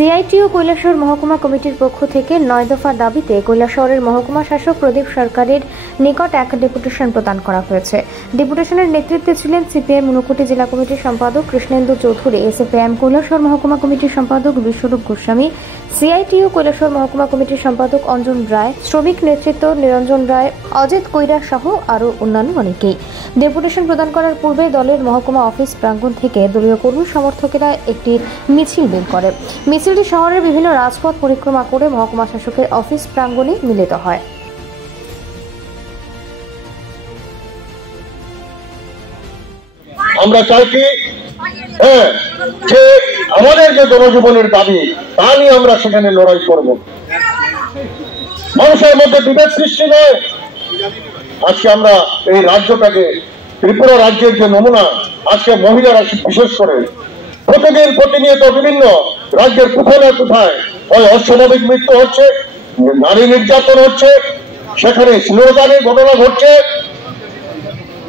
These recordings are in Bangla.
সিআইটিইউ কৈলাসহর মহকুমা কমিটির পক্ষ থেকে ৯ দফা দাবিতে কৈলাসহরের মহকুমা শাসক প্রদীপ সরকারের নিকট এক ডেপুটেশন প্রদান করা হয়েছে। ডেপুটেশনের নেতৃত্বে ছিলেন সিপিএম ঊনকোটি জেলা কমিটির সম্পাদক কৃষ্ণেন্দু চৌধুরী, সিপিএম কৈলাসহর মহকুমা কমিটির সম্পাদক বিশ্বরূপ গোস্বামী, সিআইটিইউ কৈলাসহর মহকুমা কমিটির সম্পাদক অঞ্জন রায়, শ্রমিক নেতৃত্ব নিরঞ্জন রায়, অজিত কৈরা সহ আরও অন্যান্য অনেকেই। ডেপুটেশন প্রদান করার পূর্বে দলের মহকুমা অফিস প্রাঙ্গণ থেকে দলীয় কর্মী সমর্থকেরা একটি মিছিল বের করে। মিছিলটি শহরের বিভিন্ন রাজপথ পরিক্রমা করে মহকুমা শাসকের অফিস প্রাঙ্গণে মিলিত হয়। আমরা চাইছি যে আমাদের যে জনজীবনের দাবি তা নিয়ে আমরা সেখানে লড়াই করব। মানুষের মধ্যে বিভেদ সৃষ্টি নয়। আজকে আমরা এই রাজ্যটাকে, ত্রিপুরা রাজ্যের যে নমুনা, আজকে মহিলারা বিশেষ করে প্রতিদিন প্রতিনিয়ত বিভিন্ন রাজ্যের কোথায় না কোথায় ওই অস্বাভাবিক মৃত্যু হচ্ছে, নারী নির্যাতন হচ্ছে, সেখানে শিলদানের ঘটনা ঘটছে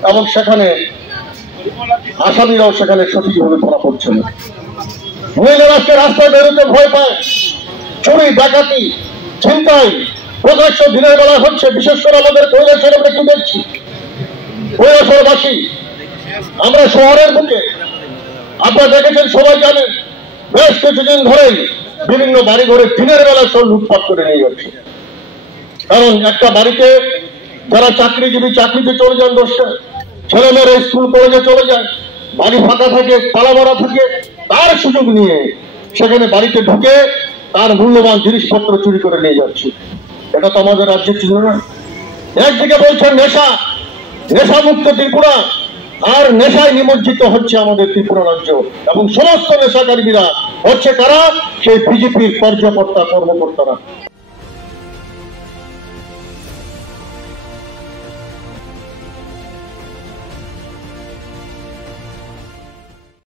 এবং সেখানে আসামিরাও সেখানে সঠিকভাবে ধরা পড়ছে না। মহিলারা আজকে রাস্তায় বেরোতে ভয় পায়। চুরি, ডাকাতি, ছিনতাই প্রকাশ্য দিনের বেলা হচ্ছে। বিশেষ করে আমাদের কৈলাসহরে আমরা কি দেখছি, কৈলাসহরবাসী আমরা শহরের বুকে, আপনারা দেখেছেন, সবাই জানেন, বেশ কিছুদিন ধরেই বিভিন্ন বাড়ি ঘরে দিনের বেলা সব লুটপাট করে নিয়ে যাচ্ছে। কারণ একটা বাড়িতে যারা চাকরিজীবী চাকরিতে চলে যান 10টায়, ছেলেমেয়েরা স্কুল কলেজে চলে যায়, বাড়ি ফাঁকা থাকে, তালা মারা থাকে, তার সুযোগ নিয়ে সেখানে বাড়িতে ঢুকে তার মূল্যবান জিনিসপত্র চুরি করে নিয়ে যাচ্ছে। এটা তো আমাদের রাজ্যে ছিল না। একদিকে বলছেন নেশামুক্ত ত্রিপুরা, আর নেশায় নিমজ্জিত হচ্ছে আমাদের ত্রিপুরা রাজ্য, এবং সমস্ত নেশাকারীরা হচ্ছে কারা? সেই বিজেপির কর্মকর্তারা।